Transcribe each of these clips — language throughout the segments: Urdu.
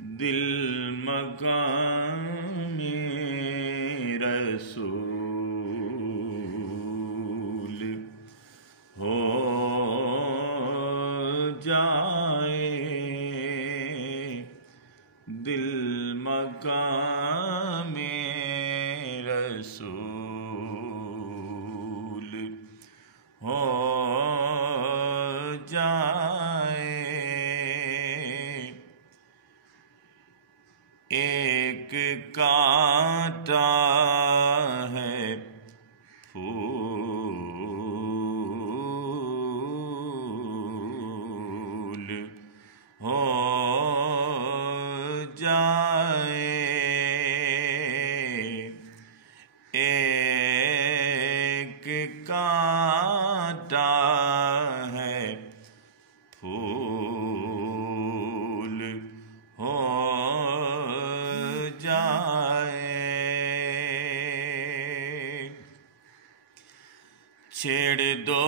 دل مقام رسول ہو جائے، دل مقام رسول ہو جائے، ایک کانٹا ہے پھول ہو جائے، ایک کانٹا ہے پھول ہو جائے، چھیڑ دو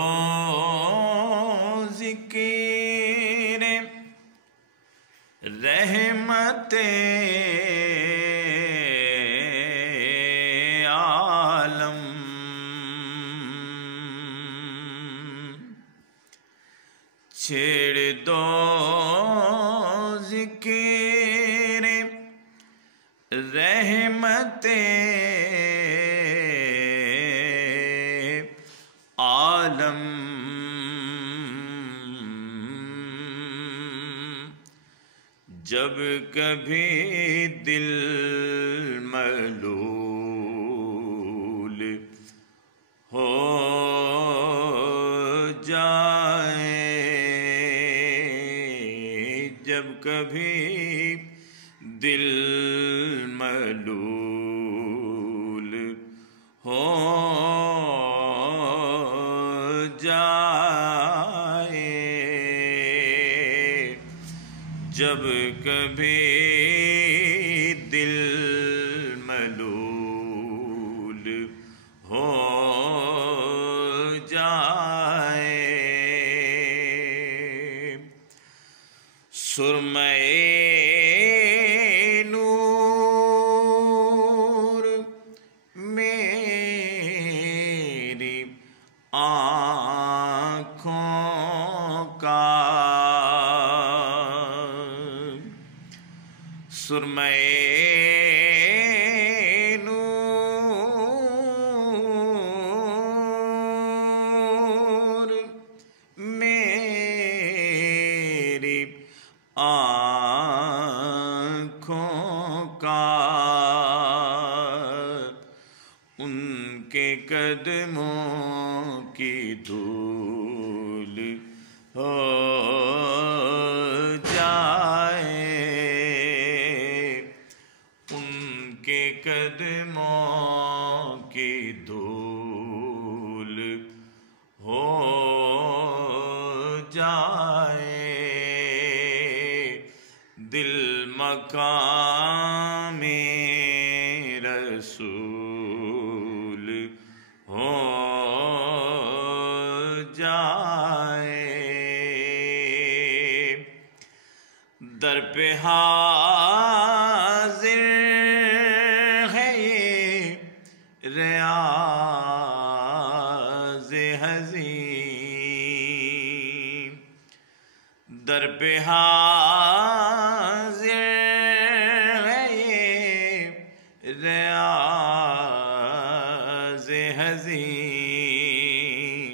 ذکر رحمت عالم، چھیڑ دو ذکر رحمت عالم، جب کبھی دل ملول ہو جائے، جب کبھی دل ملول ہو جائے، جب کبھی دل ملول ہو جائے، سرمے نور میری آنکھوں کا، سرمے نور میری آنکھوں کا، ان کے قدموں کی دھول ہو جائے، ان کے قدموں کی دھول ہو جائے، دل مقام رسول ہو جائے، در پہ حاضر ہے یہ ریاض حزین، در پہ حاضر ہے یہ ریاض حزین،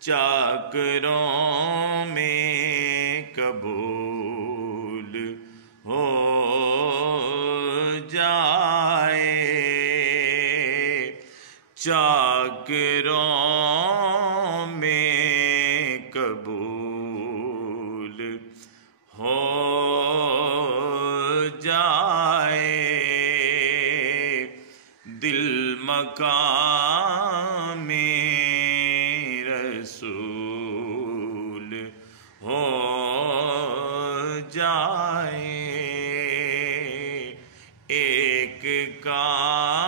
چاکروں میں قبول ہو جائے، چاکروں میں قبول ہو جائے، دل مقام رسول ہو جائے، ایک کام